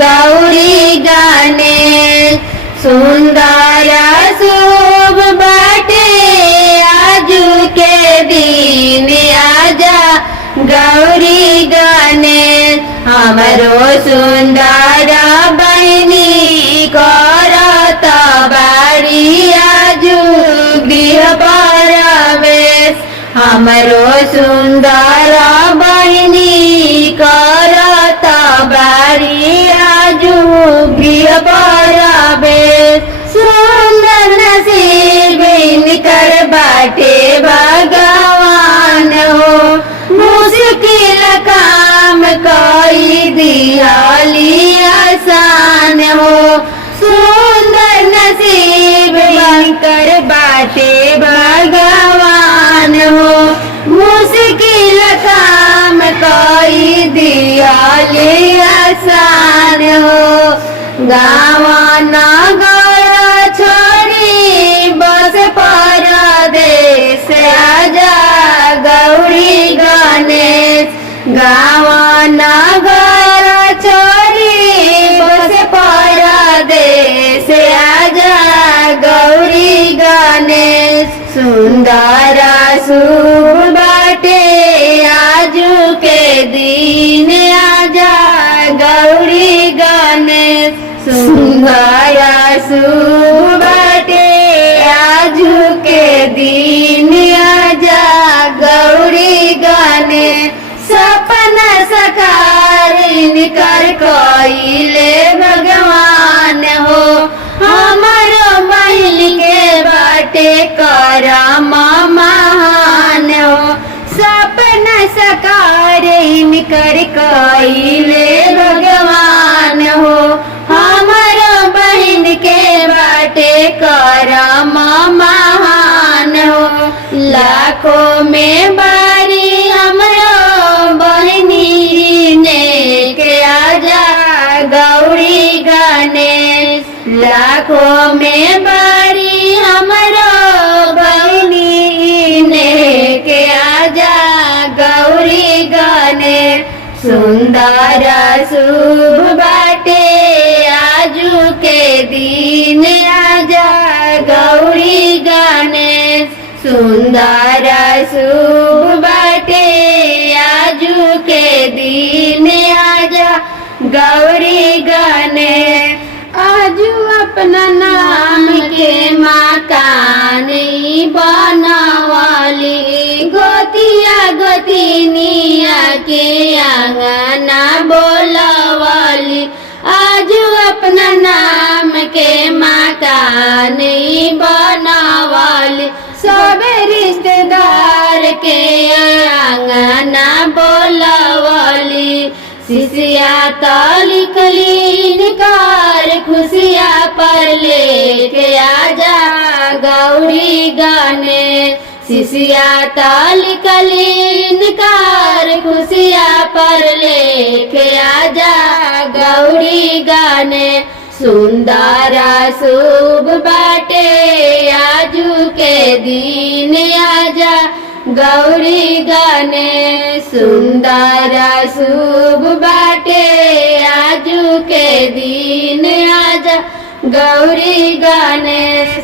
गौरी गणेश सुंदर शुभ बाटे आजू के दिन आजा गौरी गणेश हमरो सुंदर बहनी करत बारी आजू गृह प्रवेश हमरो सुंदर बहनी करत बारी आजू गृह प्रवेश सुंदर नसीब निकर बाटे भगवान हो मुश्किल काम कोई दियाली आसान हो सुंदर नसीब निकर बाटे भगवान हो मुश्किल काम कोई दियाली आसान हो गाँव नगर छोड़ी बस परदेश आजा गौरी गणेश गाँव नगर छोड़ी बस परदेश आजा गौरी गणेश सुंदर शुभ बाटे आजू के दिन आजा गौरी गणेश सुंदर शुभ बाटे आजू के दिन आजा गौरी गणेश सपना साकार कर कोइले भगवान हो हमारो महिल के बाटे करम महान हो सपना साकार कर कोइले भगवान हो हमारो बहन के बाटे करम महान हो लाखों में बारी हमरो बहनी ने के आजा गौरी गणेश लाखों में बारी हमरो बहनी ने के आजा गौरी गणेश सुंदर शुभ बाटे आजू के दिन आजा गौरी गणेश सुंदर शुभ बाटे आजू के दिन आजा गौरी गणेश आजू अपना नाम के मकान बनवाली गोतिया गोतिनिया के आंगना बोलवाली आजू अपना नाम के मकान बनवाली सब रिश्तेदार के आंगना बोलवाली शिष्या तलिकली निकार खुशिया पर लेके आजा गौरी गणेश शिष्या तलिकली निकार खुशिया पर लेके आजा गौरी गणेश सुंदर शुभ बाटे आजू के दिन आजा गौरी गणेश सुंदर शुभ बाटे आजू के दिन आजा गौरी गणेश।